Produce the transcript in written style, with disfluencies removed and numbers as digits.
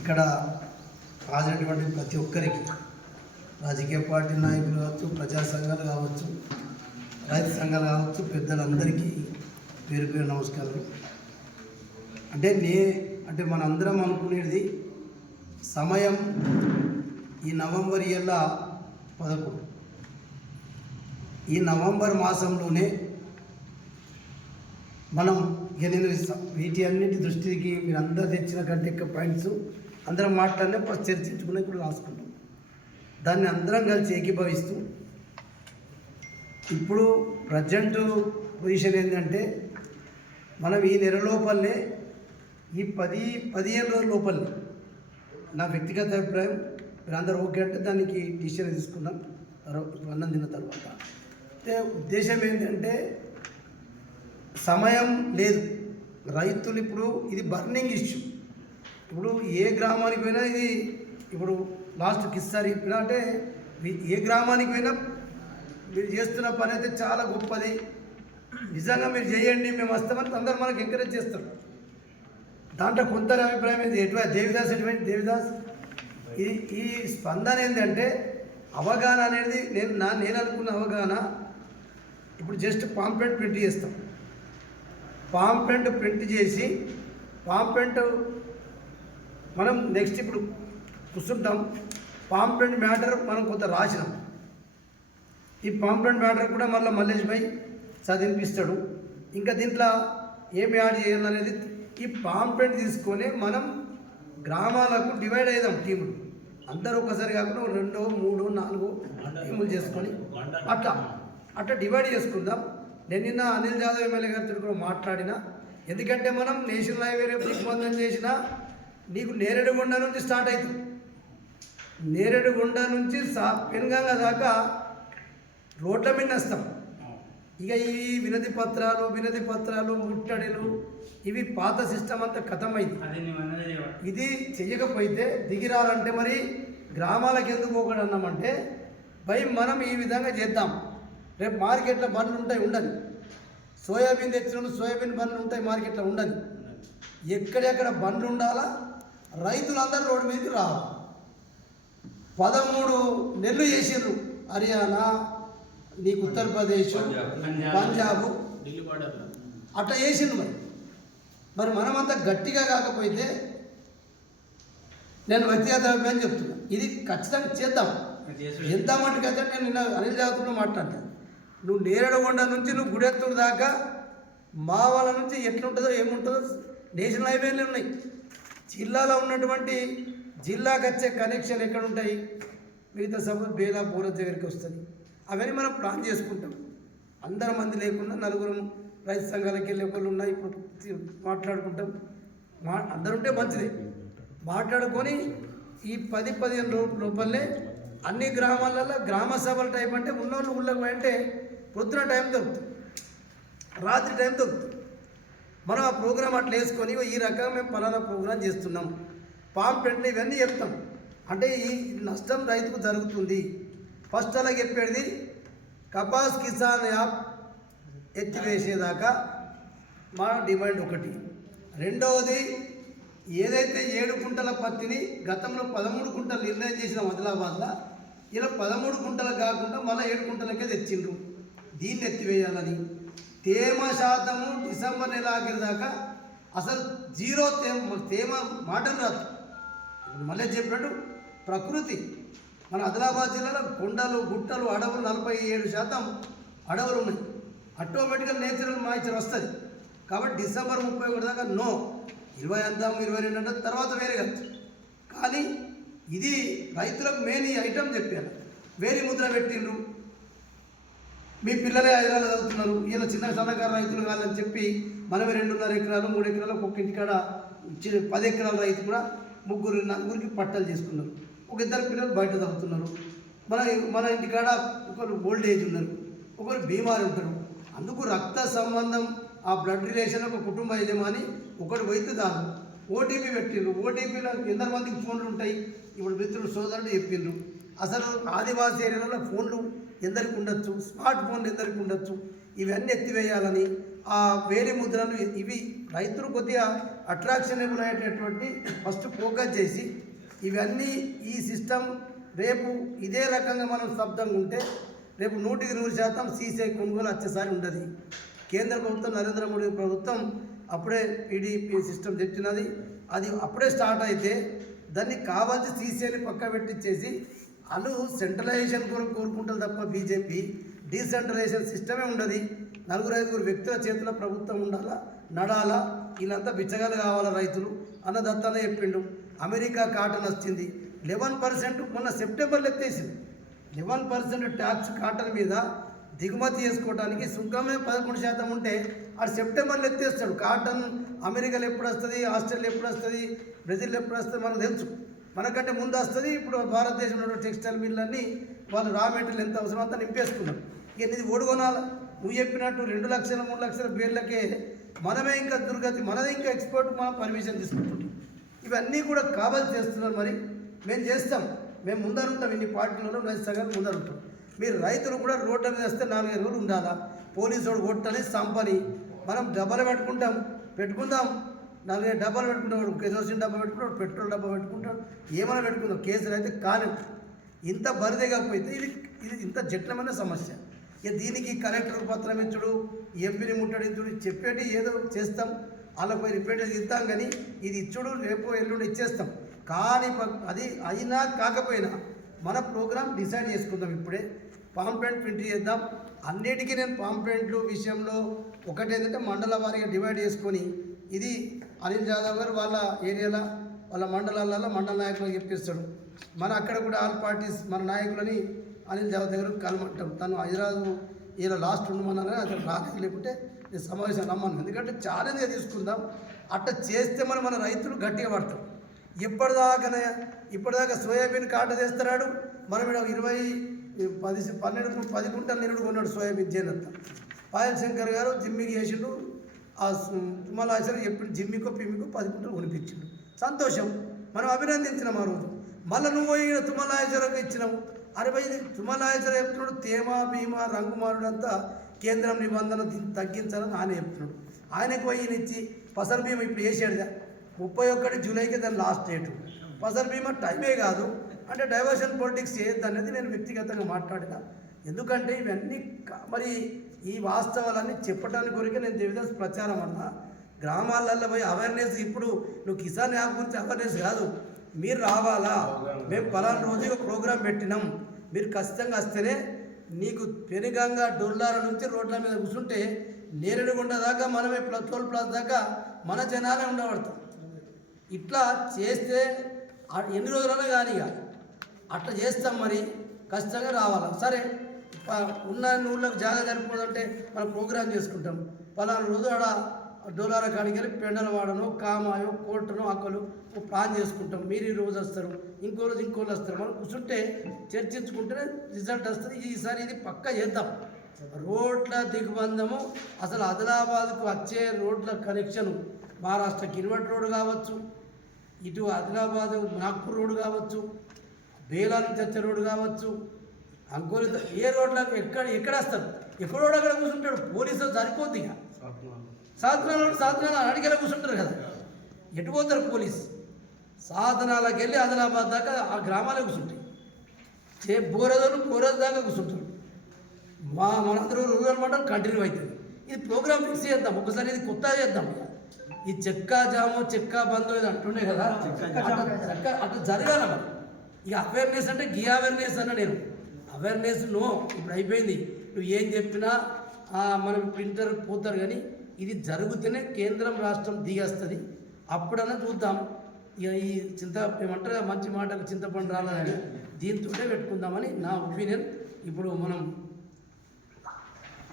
ఇక్కడ హాజరైనటువంటి ప్రతి ఒక్కరికి రాజకీయ పార్టీ నాయకులు కావచ్చు, ప్రజా సంఘాలు కావచ్చు, రైతు సంఘాలు కావచ్చు, పెద్దలందరికీ పేరు పేరు నమస్కారాలు. అంటే మనందరం అనుకునేది సమయం ఈ నవంబర్ 11. ఈ నవంబర్ మాసంలోనే మనం నేను వీటి అన్నింటి దృష్టికి మీరు అందరూ తెచ్చిన కంటే ఎక్కువ పాయింట్స్ అందరం మాట్లాడినా ఫస్ట్ చర్చించుకుని ఇప్పుడు రాసుకుంటాం. దాన్ని అందరం కలిసి ఏకీభవిస్తూ ఇప్పుడు ప్రజెంట్ పొజిషన్ ఏంటంటే మనం ఈ నెల లోపలనే ఈ 10-15 రోజుల లోపలనే నా వ్యక్తిగత అభిప్రాయం మీరు అందరూ ఓకే అంటే దానికి డిసిషన్ తీసుకుందాం అన్నం తిన్న తర్వాత. అంటే ఉద్దేశం ఏంటంటే సమయం లేదు. రైతులు ఇప్పుడు ఇది బర్నింగ్ ఇష్యూ. ఇప్పుడు ఏ గ్రామానికి పోయినా ఇది ఇప్పుడు లాస్ట్ కిస్సారి చెప్పినా అంటే ఏ గ్రామానికి పోయినా మీరు చేస్తున్న పని అయితే చాలా గొప్పది, నిజంగా మీరు చేయండి మేము వస్తామని అందరూ మనకు ఎంకరేజ్ చేస్తారు. దాంట్లో కొంత అభిప్రాయం ఏంటి ఎటువంటి దేవిదాస్ ఈ స్పందన ఏంటంటే అవగాహన అనేది నేను అనుకున్న అవగాహన ఇప్పుడు జస్ట్ పాంప్లెట్ ప్రింట్ చేస్తాం. పాంప్లెట్ ప్రింట్ చేసి పాంప్లెట్ మనం నెక్స్ట్ ఇప్పుడు కూర్చుంటాం. పాంప్లెట్ మ్యాటర్ మనం కొంత రాసినాం. ఈ పాంప్లెట్ మ్యాటర్ కూడా మల్లేష్ భాయ్ చదివిపిస్తాడు. ఇంకా దీంట్లో ఏమి యాడ్ చేయాలనేది ఈ పాంప్లెట్ తీసుకొని మనం గ్రామాలకు డివైడ్ అయ్యాం. టీములు అందరూ ఒకసారి కాకుండా 2, 3, 4 టీములు చేసుకొని అట్లా డివైడ్ చేసుకుందాం. నేను నిన్న అనిల్ జాదవ్ ఎమ్మెల్యే గారితో కూడా మాట్లాడినా. ఎందుకంటే మనం నేషనల్ హైవే రేపు దిగ్బంధం చేసినా నీకు నేరేడుగొండ నుంచి స్టార్ట్ అవుతుంది. నేరేడుగొండ నుంచి పెనుగంగ దాకా రోడ్ల మీద వస్తాం. ఇక ఈ వినతి పత్రాలు ముట్టడిలు ఇవి పాత సిస్టమ్ అంతా ఖతమైంది. ఇది చెయ్యకపోతే దిగిరాలంటే మరి గ్రామాలకు ఎందుకు పోకూడదు అన్నామంటే మనం ఈ విధంగా చేద్దాం. రేపు మార్కెట్లో బండ్లు ఉంటాయి, ఉండని సోయాబీన్ తెచ్చినప్పుడు సోయాబీన్ బండ్లు ఉంటాయి, మార్కెట్లో ఉండని. ఎక్కడెక్కడ బండ్లు ఉండాలా, రైతులందరూ రోడ్డు మీదకి రావాలి. 13 నెలలు చేసిండ్రు హర్యానా, నీకు ఉత్తరప్రదేశ్, పంజాబ్ అట్లా చేసిండ్రు. మరి మనమంతా గట్టిగా కాకపోతే నేను వ్యక్తిగత అభిప్రాయం చెప్తున్నా, ఇది ఖచ్చితంగా చేద్దాం. ఎంత మట్టుకైతే నేను నిన్న అనిల్ జాతరలో మాట్లాడతాను. నువ్వు నేరేడుగొండ నుంచి నువ్వు గుడెత్తూరు దాకా మా వాళ్ళ నుంచి ఎట్లుంటుందో ఏముంటుందో నేషనల్ హైవేలు ఉన్నాయి. జిల్లాలో ఉన్నటువంటి జిల్లాకు వచ్చే కనెక్షన్ ఎక్కడ ఉంటాయి, మిగతా సపోజ్ బేలా బోరజ్ దగ్గరికి వస్తుంది. అవన్నీ మనం ప్లాన్ చేసుకుంటాం. అందరం మంది లేకుండా 4 రైతు సంఘాలకు వెళ్ళి ఒకళ్ళు ఉన్నాయి. ఇప్పుడు మాట్లాడుకుంటాం. అందరు ఉంటే మంచిది. మాట్లాడుకొని ఈ 10-15 రోజుల లోపలనే అన్ని గ్రామాలలో గ్రామ సభల టైం అంటే ఉన్నోళ్ళు ఊళ్ళకి అంటే పొద్దున టైం దొరుకుతుంది, రాత్రి టైం దొరుకుతుంది. మనం ఆ ప్రోగ్రాం అట్లా వేసుకొని ఈ రకంగా మేము పలానా ప్రోగ్రాం చేస్తున్నాం, పాంప్లెట్లు ఇవన్నీ చెప్తాం. అంటే ఈ నష్టం రైతుకు జరుగుతుంది. ఫస్ట్ అలా చెప్పేది కపాస్ కిసాన్ యాప్ ఎత్తివేసేదాకా మా డిమాండ్ ఒకటి. రెండవది ఏదైతే 7 కుంటల పత్తిని గతంలో 13 కుంటలు నిర్ణయం చేసిన ఆదిలాబాద్లో ఇలా 13 కుంటలు కాకుండా మళ్ళీ 7 కుంటలకే తెచ్చిండ్రు. దీన్ని ఎత్తివేయాలని. తేమ శాతము డిసెంబర్ నెల ఆఖరి దాకా అసలు 0 తేమ మాటలు రాదు. మళ్ళీ చెప్పినట్టు ప్రకృతి మన ఆదిలాబాద్ జిల్లాలో కొండలు, గుట్టలు, అడవులు 47% అడవులు ఉన్నాయి. ఆటోమేటిక్గా నేచురల్ మాయిచర్ వస్తుంది. కాబట్టి డిసెంబర్ 31 దాకా నో. 20 అందాం, 22 అంటే తర్వాత వేరే కాదు. కానీ ఇది రైతులకు మెయిన్ ఈ ఐటమ్ చెప్పారు. వేరే ముద్ర పెట్టిండ్రు. మీ పిల్లలే హైదరాబాద్ చదువుతున్నారు, ఇలా చిన్న సన్నకారు రైతులు కాదని చెప్పి మనమే 2.5 ఎకరాలు 3 ఎకరాలు ఒక్కొక్క ఇంటికాడ 10 ఎకరాల రైతు కూడా 3-4కి పట్టాలు చేసుకున్నారు. ఒక 2 పిల్లలు బయట చదువుతున్నారు. మన ఇంటికాడ ఒకరు ఓల్డ్ ఏజ్ ఉన్నారు, ఒకరు బీమారి ఉంటారు. అందుకు రక్త సంబంధం ఆ బ్లడ్ రిలేషన్ ఒక కుటుంబ యజమాని ఒకటి వైద్య దాదు ఓటీపీ పెట్టిండ్రు. ఓటీపీలో ఎంతమందికి ఫోన్లు ఉంటాయి. ఇప్పుడు మిత్రులు సోదరుడు చెప్పిండ్రు. అసలు ఆదివాసీ ఏరియాలో ఫోన్లు ఎందరికి ఉండొచ్చు, స్మార్ట్ ఫోన్లు ఎందరికి ఉండొచ్చు, ఇవన్నీ ఎత్తివేయాలని ఆ వేలి ముద్రలు ఇవి రైతులు కొద్దిగా అట్రాక్షనబుల్ అయ్యేటటువంటి ఫస్ట్ ఫోకస్ చేసి ఇవన్నీ ఈ సిస్టమ్ రేపు ఇదే రకంగా మనం స్తబ్దంగా ఉంటే రేపు 100% సీసీ కొనుగోలు వచ్చేసారి ఉండదు. కేంద్ర ప్రభుత్వం నరేంద్ర మోడీ ప్రభుత్వం అప్పుడే పీడీపీ సిస్టమ్ తెచ్చినది. అది అప్పుడే స్టార్ట్ అయితే దాన్ని కావాల్సి సీసీని పక్క పెట్టించేసి వాళ్ళు సెంట్రలైజేషన్ కోరుకుంటారు తప్ప బీజేపీ డీసెంట్రలైజేషన్ సిస్టమే ఉండదు. 4-5 వ్యక్తుల చేతిలో ప్రభుత్వం ఉండాలా, నడాలా, వీళ్ళంతా బిచ్చగాలు కావాలా రైతులు అన్నదత్తానే చెప్పిండు. అమెరికా కాటన్ వచ్చింది 11%, మొన్న సెప్టెంబర్లో ఎత్తేసింది. 11% ట్యాక్స్ కాటన్ మీద దిగుమతి చేసుకోవడానికి సుంకమే 11% ఉంటే ఆ సెప్టెంబర్లో ఎత్తేస్తాడు. కాటన్ అమెరికాలో ఎప్పుడు వస్తుంది, ఆస్ట్రేలియా ఎప్పుడు వస్తుంది, బ్రెజిల్ ఎప్పుడు వస్తుంది మనకు తెలుసు. మనకంటే ముందు వస్తుంది. ఇప్పుడు భారతదేశంలో టెక్స్టైల్ మిల్లన్నీ వాళ్ళు రా మెటీరియల్ ఎంత అవసరం అంతా నింపేసుకున్నారు. ఇక ఇది ఓడుకొనాలా, నువ్వు చెప్పినట్టు 2 లక్షల 3 లక్షల పేర్లకే మనమే ఇంకా దుర్గతి, మనదే ఇంకా ఎక్స్పోర్ట్ మనం పర్మిషన్ తీసుకుంటున్నాం. ఇవన్నీ కూడా కావాల్సి చేస్తున్నారు. మరి మేము చేస్తాం, మేము ముందరుంటాం. ఇన్ని పార్టీలలో సగం ముందరుంటాం. మీరు రైతులు కూడా రోడ్ల మీద వస్తే 4-5 రోజులు ఉండాలా. పోలీసు వాడు కొట్టని సంపని మనం డబ్బాలు పెట్టుకుందాం, 4-5 డబ్బాలు పెట్టుకుంటాడు. కెరోసిన్ డబ్బా పెట్టుకుంటాడు, పెట్రోల్ డబ్బా పెట్టుకుంటాడు, ఏమైనా పెట్టుకుందాం. కేసులు అయితే కానీ ఇంత బరిదే కాకపోతే ఇది ఇంత జటిలమైన సమస్య. ఇక దీనికి కలెక్టర్ పత్రం ఇచ్చుడు, ఎంపీని ముట్టడించుడు, చెప్పేటి ఏదో చేస్తాం, వాళ్ళకి పోయి రిపేర్ ఇస్తాం. కానీ ఇది ఇచ్చుడు రేపు ఎల్లుండి ఇచ్చేస్తాం. కానీ అది అయినా కాకపోయినా మన ప్రోగ్రాం డిసైడ్ చేసుకుందాం. ఇప్పుడే పాంప్లెంట్ ప్రింట్ చేద్దాం. అన్నిటికీ నేను పాంప్లెంట్లు విషయంలో ఒకటేంటంటే మండల వారీగా డివైడ్ చేసుకొని ఇది అనిల్ జాదవ్ గారు వాళ్ళ ఏరియాలో వాళ్ళ మండలాలలో మండల నాయకులకు చెప్పిస్తాడు. మన అక్కడ కూడా ఆల్ పార్టీస్ మన నాయకులని అనిల్ జాదవ్ దగ్గర కలమంటాం. తను హైదరాబాద్ ఇలా లాస్ట్ ఉండమన్నారని అతను రాలేదు, లేకుంటే నేను సమావేశం రమ్మను. ఎందుకంటే ఛాలెంజ్గా తీసుకుందాం. అట్లా చేస్తే మన రైతులు గట్టిగా పడతాం. ఇప్పటిదాకా సోయాబీన్ కాట చేస్తున్నాడు. మనం ఇక్కడ 10 కుంటలు నిరుడు కొన్నాడు సోయాబీన్ చేనంత. పాయల్ శంకర్ గారు జిమ్మికి చేసిండు. ఆ తుమ్మలాచరు ఎప్పుడు జిమ్మికో పిమ్మికో 10 కుంటలు కొనిపించిండు. సంతోషం, మనం అభినందించినాం ఆ రోజు. మళ్ళీ నువ్వు తుమ్మలాచరకు ఇచ్చినావు. 60 తుమ్మలాచరు చెప్తున్నాడు తేమ బీమా రంగుమారుడంతా కేంద్రం నిబంధన తగ్గించాలని ఆయన చెప్తున్నాడు. ఆయనకు ఈయనిచ్చి ఫసల్ బీమా ఇప్పుడు వేసాడుగా 31 జూలైకి దాని లాస్ట్ డేటు. ఫసల్ బీమా టైమే కాదు అంటే డైవర్షన్ పొలిటిక్స్ చేయొద్దు అనేది నేను వ్యక్తిగతంగా మాట్లాడినా. ఎందుకంటే ఇవన్నీ మరి ఈ వాస్తవాలన్నీ చెప్పడానికి కొరికే నేను దేవిదాస్ ప్రచారం అన్నా. గ్రామాలలో పోయి అవేర్నెస్, ఇప్పుడు నువ్వు కిసాన్ యాప్ గురించి అవేర్నెస్ కాదు, మీరు రావాలా, మేము పలానా రోజు ప్రోగ్రాం పెట్టినాం, మీరు ఖచ్చితంగా వస్తేనే నీకు పెనుగంగా డొల్లాల నుంచి రోడ్ల మీద కూర్చుంటే నేరేడుగుండ దాకా మనమే టోల్ ప్లాజా దాకా మన జనాలే ఉండబడతాం. ఇట్లా చేస్తే ఎన్ని రోజులైనా కానీ అట్లా చేస్తాం. మరి ఖచ్చితంగా రావాలా. సరే ఉన్న ఊళ్ళకి జాగా సరిపోదంటే మనం ప్రోగ్రాం చేసుకుంటాం. పలానా రోజు ఆడ డోలార కాడికి వెళ్ళి పెండల వాడను కామాయో కోటను అక్కలు ప్లాన్ చేసుకుంటాం. మీరు ఈ రోజు వస్తారు, ఇంకో రోజు ఇంకోళ్ళు వస్తారు. మనం కూర్చుంటే చర్చించుకుంటేనే రిజల్ట్ వస్తుంది. ఈసారి ఇది పక్కా చేద్దాం. రోడ్ల దిగ్బంధము అసలు ఆదిలాబాద్కు వచ్చే రోడ్ల కనెక్షను మహారాష్ట్రకి ఇన్వర్ట్ రోడ్ కావచ్చు, ఇటు ఆదిలాబాద్ నాగ్పూర్ రోడ్డు కావచ్చు, బేలా నుంచి వచ్చే రోడ్డు కావచ్చు, అంకోలి ఏ రోడ్లకు ఎక్కడ వస్తారు, ఎక్కడో అక్కడ కూర్చుంటాడు. పోలీసులు సరిపోద్ది. ఇక సాధనాలు అడిగేలా కూర్చుంటారు కదా, ఎటు పోతారు పోలీసు. సాధనాలకు వెళ్ళి ఆదిలాబాద్ దాకా ఆ గ్రామాలే కూర్చుంటాయి. బోరదు దాకా కూర్చుంటారు. మనందరూ రూరల్ మండలం కంటిన్యూ అవుతుంది. ఇది ప్రోగ్రామ్ ఫిక్స్ చేద్దాం. ఒకసారి ఇది కొత్తగా చేద్దాం. ఈ చెక్కా జాము చెక్కా బంధు ఇది అంటుండే కదా, అట్లా జరగాల. మరి ఇక అవేర్నెస్ అంటే అవేర్నెస్ అన్న నేను అవేర్నెస్ ఇప్పుడు అయిపోయింది. నువ్వు ఏం చెప్పినా మనం ప్రింటర్ పోతారు. కానీ ఇది జరుగుతూనే కేంద్రం రాష్ట్రం దిగేస్తుంది. అప్పుడన్నా చూద్దాం. ఇక ఈ ఏమంటారు మంచి మాటలు చింతపండు రాలని దీంతో పెట్టుకుందామని నా ఒపీనియన్. ఇప్పుడు మనం